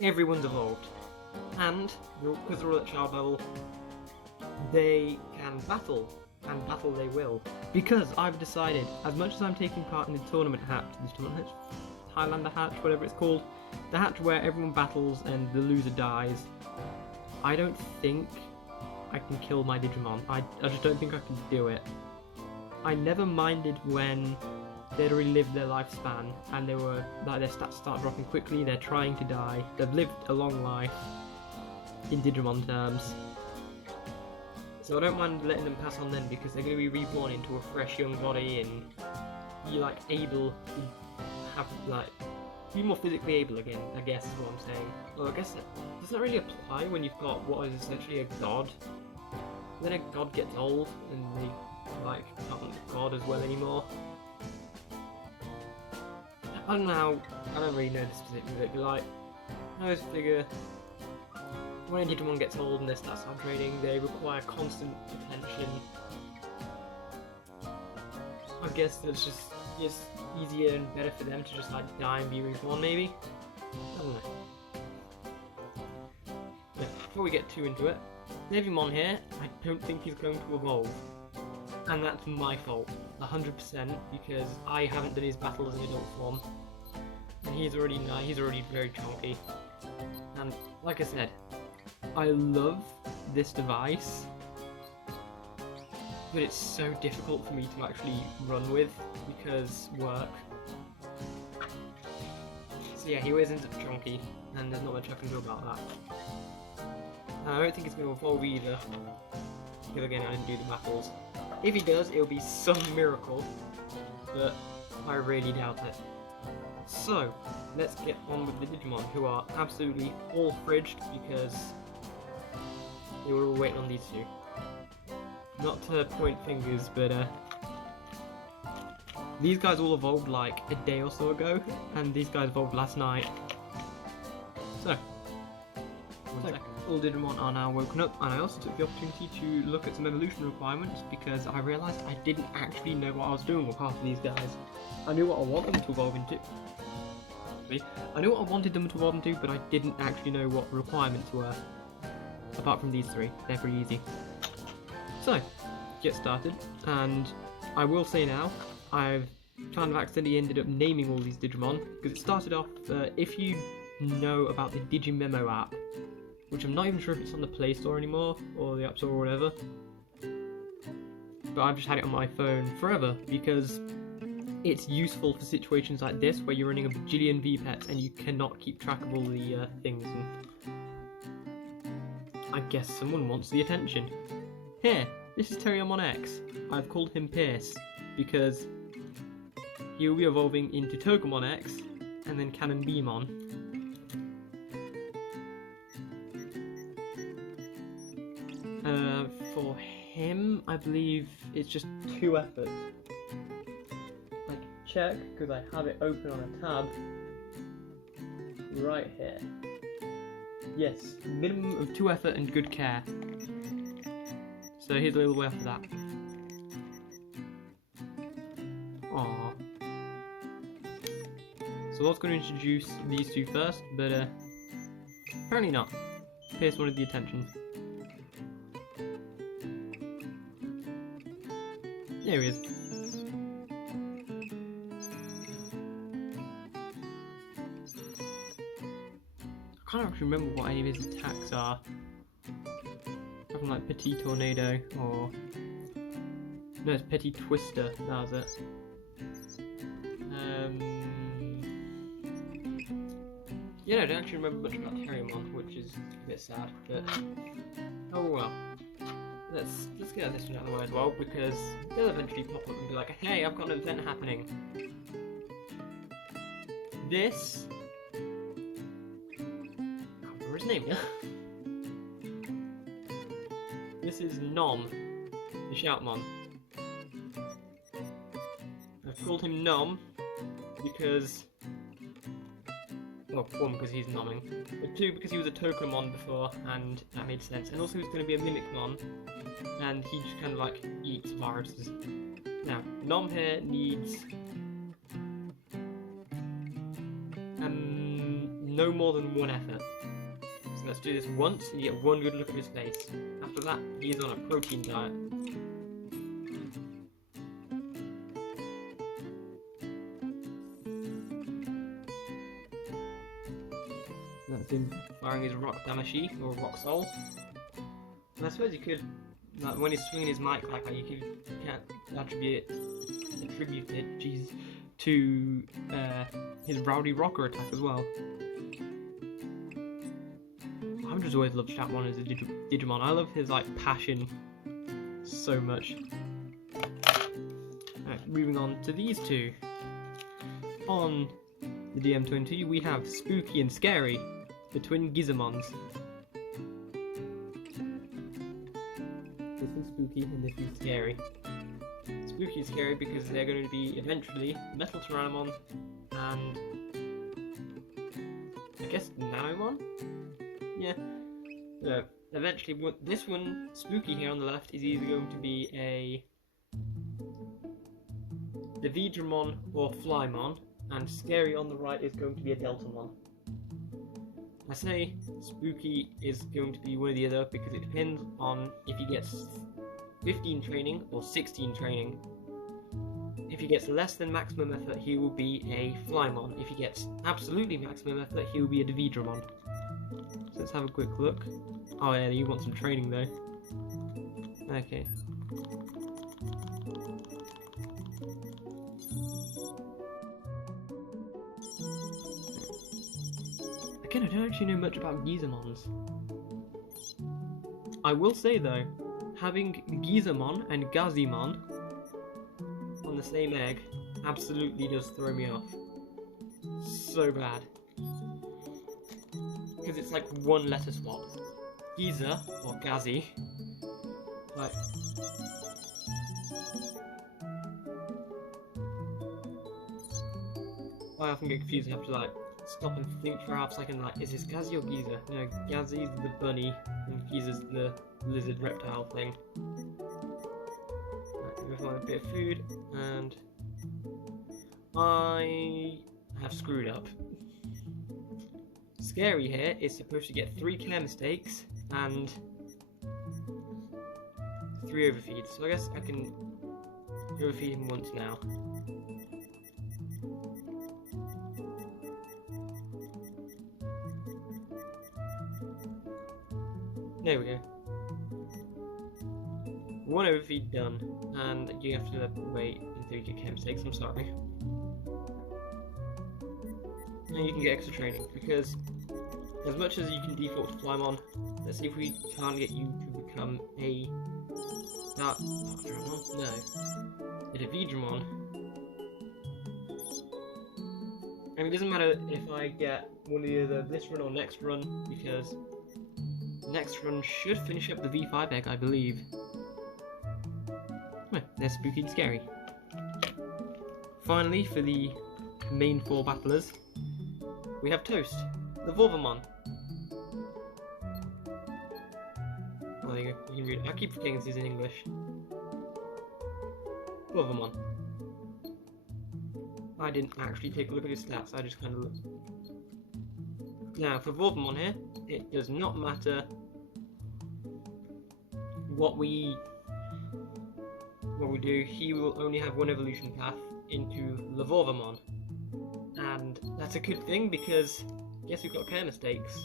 everyone's evolved. And, because they're all at child level, they can battle, and battle they will. Because I've decided, as much as I'm taking part in the tournament hatch, Highlander hatch, whatever it's called, the hatch where everyone battles and the loser dies, I don't think I can kill my Digimon. I just don't think I can do it. I never minded when they'd already lived their lifespan and they were like their stats start dropping quickly, they're trying to die, they've lived a long life in Digimon terms. So I don't mind letting them pass on then, because they're going to be reborn into a fresh young body and be like able to have like be more physically able again, I guess is what I'm saying. Well, I guess it doesn't really apply when you've got what is essentially a god. Then a god gets old and they like aren't a god as well anymore. I don't know how, I don't really know the specifics of it, but like, I always figure when a Digimon gets old and their stats start draining, they require constant attention. I guess that's just easier and better for them to just like die and be reborn, maybe? I don't know. Yeah, before we get too into it, Gizamon here, I don't think he's going to evolve. And that's my fault, 100%, because I haven't done his battle as an adult form. And he's already very chunky. And like I said, I love this device, but it's so difficult for me to actually run with because work. So yeah, he always ends up chunky, and there's not much I can do about that. And I don't think he's going to evolve either, because again I didn't do the battles. If he does, it'll be some miracle, but I really doubt it. So, let's get on with the Digimon, who are absolutely all fridged because they were all waiting on these two. Not to point fingers, but these guys all evolved like a day or so ago, and these guys evolved last night. So, all Digimon are now woken up, and I also took the opportunity to look at some evolution requirements because I realised I didn't actually know what I was doing with half of these guys. I knew what I wanted them to evolve into. I knew what I wanted them to evolve into, but I didn't actually know what the requirements were. Apart from these three, they're pretty easy. So, get started, and I will say now, I've kind of accidentally ended up naming all these Digimon, because it started off, if you know about the Digimemo app, which I'm not even sure if it's on the Play Store anymore, or the App Store or whatever, but I've just had it on my phone forever, because it's useful for situations like this, where you're running a bajillion V-Pets and you cannot keep track of all the things, and I guess someone wants the attention. Here, this is Terriermon X. I've called him Pierce, because he will be evolving into Togemon X, and then Cannon Beamon. For him, I believe it's just 2 efforts. I can check, because I have it open on a tab right here. Yes, minimum of 2 effort and good care. So here's a little way for that. Aww. So I was going to introduce these two first, but apparently not. Pierce wanted the attention. There he is. I can't actually remember what any of his attacks are. Something like Petit Tornado or... No, it's Petit Twister, that was it. Yeah, I don't actually remember much about Terriermon, which is a bit sad, but oh well. Let's get this one out of the way as well, because they'll eventually pop up and be like, hey, I've got an event happening. This... I can't remember his name, yeah? This is Nom, the Shoutmon. I've called him Nom because... Well, 1, because he's nomming, but 2, because he was a Togemon before, and that made sense. And also he's going to be a Mimicmon, and he just kind of like eats viruses. Now, Nom here needs no more than 1 effort. So let's do this once and you get 1 good look at his face. After that, he is on a protein diet. That's him firing his rock damashi, or rock soul. And I suppose you could, like, when he's swinging his mic like that, you could attribute it, jeez, to his rowdy rocker attack as well. I've just always loved Shoutmon as a Digimon. I love his like passion so much. Alright, moving on to these two. On the DM22 we have Spooky and Scary, the twin Gizamons. This one's Spooky and this one's Scary. Spooky and Scary because they're going to be eventually Metal Tyrannomon and I guess Nanomon? Yeah. Eventually, this one, Spooky here on the left, is either going to be a Digimon or Flymon, and Scary on the right is going to be a Deltamon. I say Spooky is going to be one or the other because it depends on if he gets 15 training or 16 training. If he gets less than maximum effort, he will be a Flymon. If he gets absolutely maximum effort, he will be a Digimon. So let's have a quick look. Oh yeah, you want some training though. Okay. Again, I don't actually know much about Gizamons. I will say though, having Gizamon and Gizamon on the same egg absolutely does throw me off. So bad. Because it's like 1 letter swap. Giza, or Gazi, like... I often get confused and have to like stop and think for half a second, like, is this Gazi or Giza? No, Gazi's the bunny, and Giza's the lizard reptile thing. Right, I'm gonna find a bit of food, and... I have screwed up. Scary here is supposed to get 3 care mistakes and 3 overfeeds, so I guess I can overfeed him once now. There we go. 1 overfeed done, and you have to wait until you get care mistakes, I'm sorry. And you can get extra training, because as much as you can default to Flymon, let's see if we can't get you to become a a Digimon. I mean, it doesn't matter if I get one of the other this run or next run, because next run should finish up the V5 egg, I believe. Well, there's Spooky and Scary. Finally, for the main 4 battlers, we have Toast, the Vorvomon. Oh, there you go. You can read it. I keep forgetting this is in English. Vorvomon. I didn't actually take a look at his stats, I just kind of looked. Now, for Vorvomon here, it does not matter what we do, he will only have 1 evolution path into the Vorvomon. And that's a good thing because guess we've got care mistakes.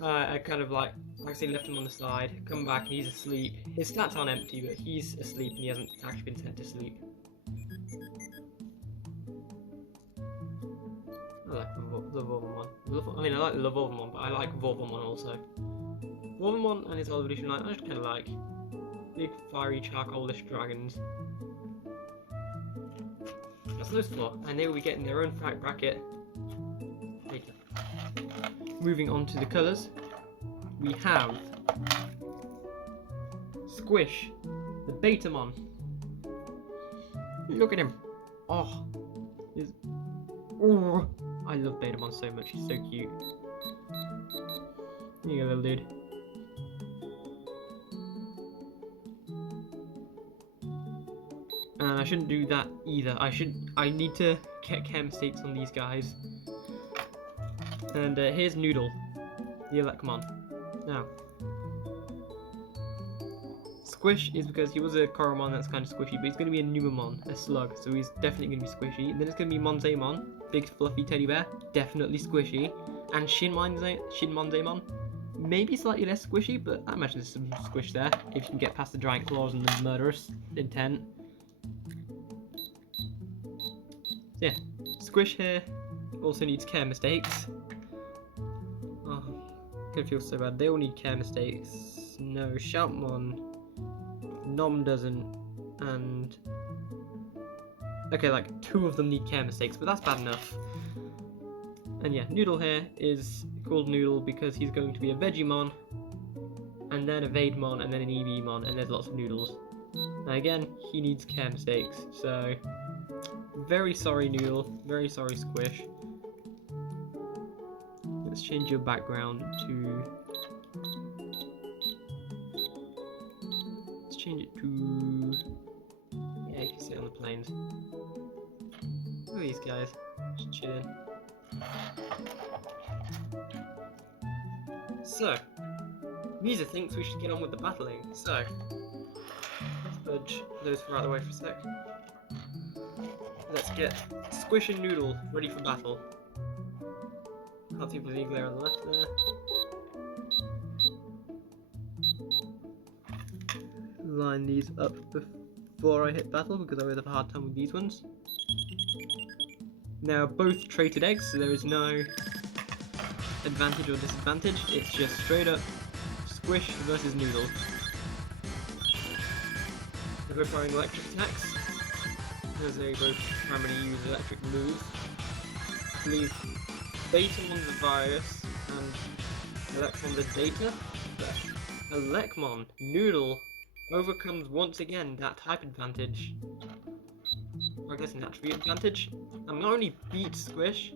I kind of like I say left him on the side, come back and he's asleep. His stats aren't empty, but he's asleep and he hasn't actually been sent to sleep. I like the Vorvomon. I mean, I like the Vorvomon, but I like Vorvomon also. Vorvomon and his evolution line, I just kind of like big, fiery, charcoalish dragons. That's those 4, and they will be getting their own fact bracket later. Moving on to the colours, we have Squish, the Botamon. Look at him. Oh, I love Botamon so much. He's so cute. Here you go, little dude. And I shouldn't do that either. I need to get care mistakes on these guys. And here's Noodle, the Elecmon. Now, Squish is because he was a Coromon that's kind of squishy, but he's going to be a Numamon, a slug, so he's definitely going to be squishy. And then it's going to be Monzamon, big fluffy teddy bear, definitely squishy. And Shinmonzamon, maybe slightly less squishy, but I imagine there's some squish there, if you can get past the giant claws and the murderous intent. So yeah, Squish here also needs care mistakes. Oh, I'm gonna feel so bad. They all need care mistakes. No, Shoutmon, Nom doesn't, and okay, like 2 of them need care mistakes, but that's bad enough. And yeah, Noodle here is called Noodle because he's going to be a Vegemon, and then a Vademon, and then an Eevemon, and there's lots of Noodles. Now again, he needs care mistakes, so very sorry Noodle, very sorry Squish. Let's change your background to... Let's change it to... Yeah, you can sit on the plains. Look at these guys, just chilling. So, Misa thinks we should get on with the battling, so let's budge those out of the way for a sec. Let's get Squish and Noodle ready for battle. Can't see if there's any glare on the left there. Line these up before I hit battle because I always have a hard time with these ones. Now both traded eggs, so there is no advantage or disadvantage, it's just straight up Squish versus Noodle. They're both throwing electric attacks, as they both primarily use electric moves. I believe Botamon's the virus and Electron's the data, but Elecmon, Noodle, overcomes once again that type advantage. Or I guess an attribute advantage. And not only beats Squish,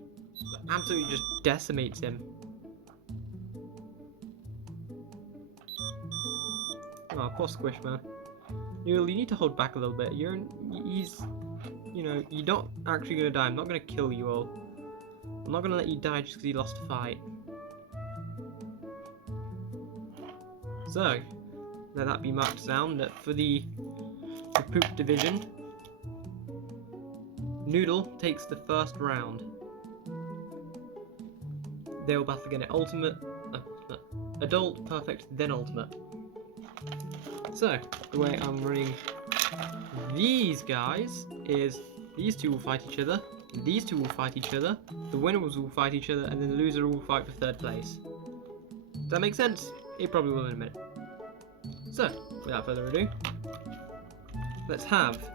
but absolutely just decimates him. Oh, poor Squish, man. You need to hold back a little bit. You're not actually gonna die. I'm not gonna kill you all. I'm not gonna let you die just because you lost a fight. So, let that be marked down that for the poop division, Noodle takes the first round. They'll battle again at Adult, Perfect, then Ultimate. So, the way I'm running these guys is these two will fight each other, these two will fight each other, the winners will fight each other, and then the loser will fight for 3rd place. Does that make sense? It probably will in a minute. So, without further ado, let's have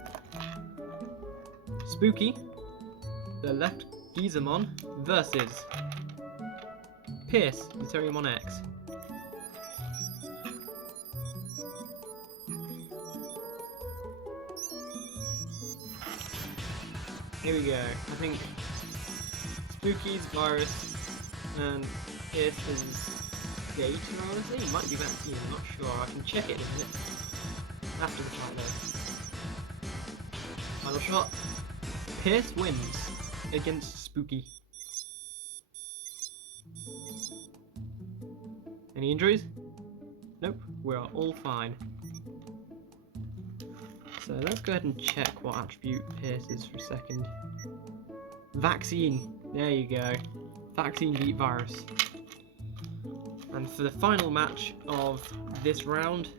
Spooky, the left Gizamon, versus PenZ, the Terriermon X. Here we go. I think Spooky's virus and PenZ's data, honestly. It might be vaccine, I'm not sure. I can check it in a minute. After the fight though. Final shot. PenZ wins against Spooky. Any injuries? Nope, we are all fine. So let's go ahead and check what attribute PenZ is for a second. Vaccine, there you go. Vaccine beat virus. And for the final match of this round,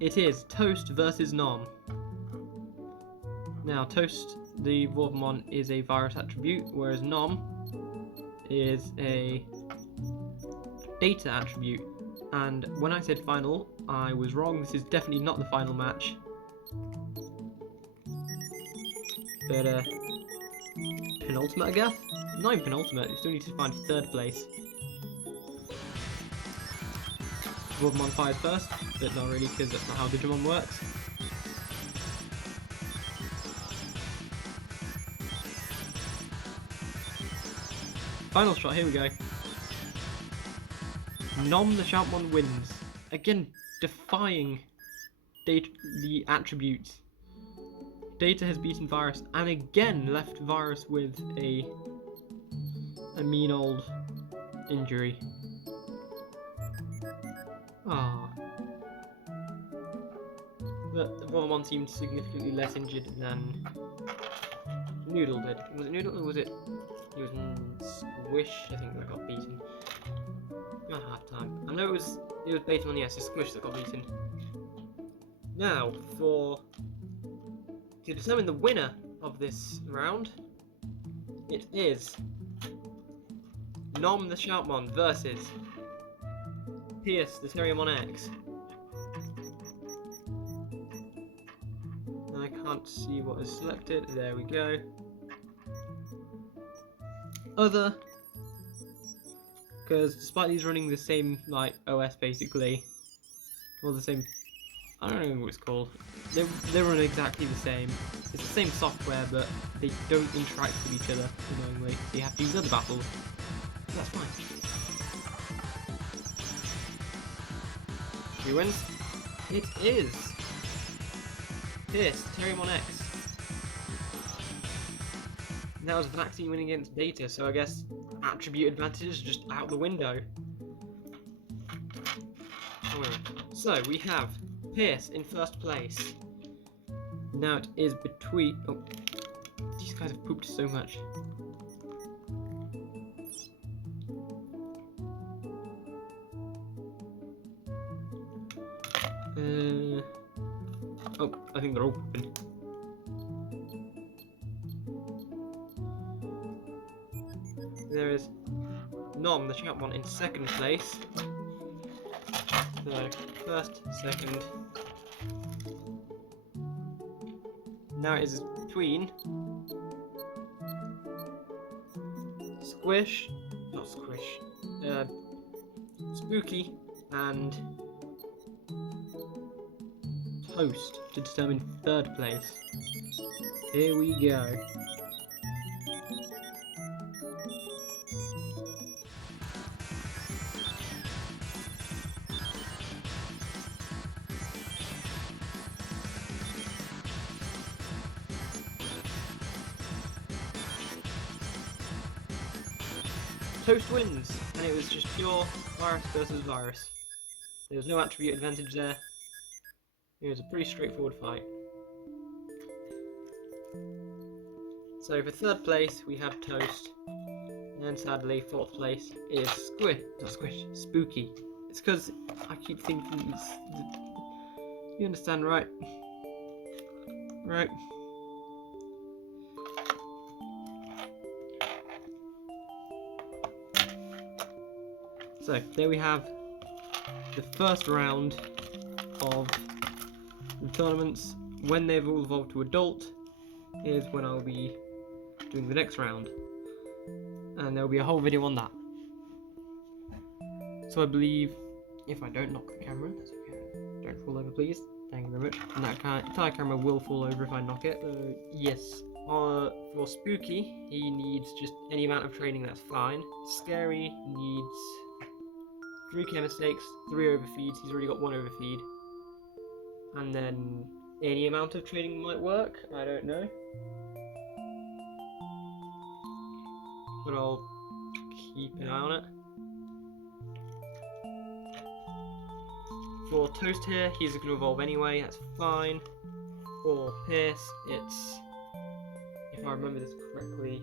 it is Toast versus Nom. Now Toast, the Vorvomon, is a virus attribute, whereas Nom is a data attribute. And when I said final, I was wrong. This is definitely not the final match. But penultimate, I guess? Not even penultimate, you still need to find 3rd place. Vorvomon fights first, but not really because that's not how Digimon works. Final shot, here we go. Nom the Shoutmon wins. Again, defying the attributes. Data has beaten Virus and again left Virus with a mean old injury. Ah. But the Vorvomon seemed significantly less injured than Noodle did. Was it Noodle or was it... He was in Squish, I think, that got beaten. Not half time. I know it was Botamon, yes, it's Squish that got beaten. Now, to determine the winner of this round, it is Nom the Shoutmon versus PenZ the Terriermon X. I can't see what is selected. There we go. Other, because despite these running the same like OS basically, or the same, I don't know what it's called. They run exactly the same. It's the same software, but they don't interact with each other annoyingly. So you have to use other battles. That's fine. Who wins? It is PenZ Terriermon X. And that was Vaccine winning against Data, so I guess attribute advantages are just out the window. So we have PenZ in first place. Now it is between... Oh, these guys have pooped so much. Oh, I think they're all pooping. There is Nom the Shoutmon in second place. So, first, second. Now it is between Spooky and Toast to determine third place. Here we go. Toast wins, and it was just pure Virus versus Virus. There was no attribute advantage there. It was a pretty straightforward fight. So for third place we have Toast, and sadly fourth place is Spooky. It's because I keep thinking you understand, right? Right. So there we have the first round of the tournaments. When they've all evolved to adult is when I'll be doing the next round, and there'll be a whole video on that. So I believe, if I don't knock the camera, don't fall over please, thank you very much, and that entire camera will fall over if I knock it. Yes, for Spooky, he needs just any amount of training, that's fine. Scary needs 3 care mistakes, 3 overfeeds, he's already got 1 overfeed. And then any amount of training might work, I don't know. But I'll keep an eye on it. For Toast here, he's going to evolve anyway, that's fine. For PenZ, it's, if I remember this correctly,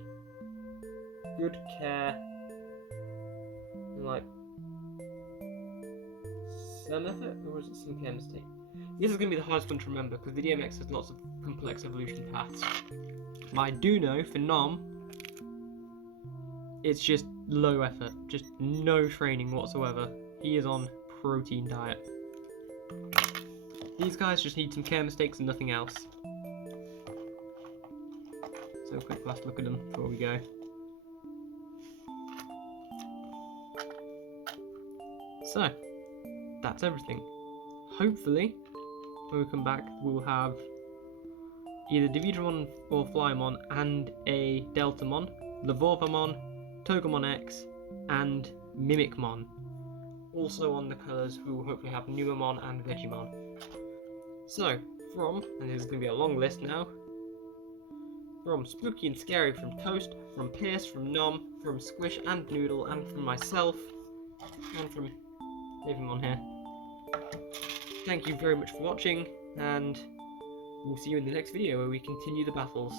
good care, and like some effort, or was it some care mistake? This is going to be the hardest one to remember because the DMX has lots of complex evolution paths. But I do know for Nom, it's just low effort, just no training whatsoever. He is on protein diet. These guys just need some care mistakes and nothing else. So a quick last look at them before we go. So, that's everything. Hopefully, when we come back, we'll have either Digimon or Flymon and a Deltamon, the Vorvomon, Togemon X, and Mimicmon. Also on the colours, we will hopefully have Numamon and Vegimon. So, and there's going to be a long list now, from Spooky and Scary, from Toast, from Pierce, from Nom, from Squish and Noodle, and from myself, and from Digimon here. Thank you very much for watching, and we'll see you in the next video where we continue the battles.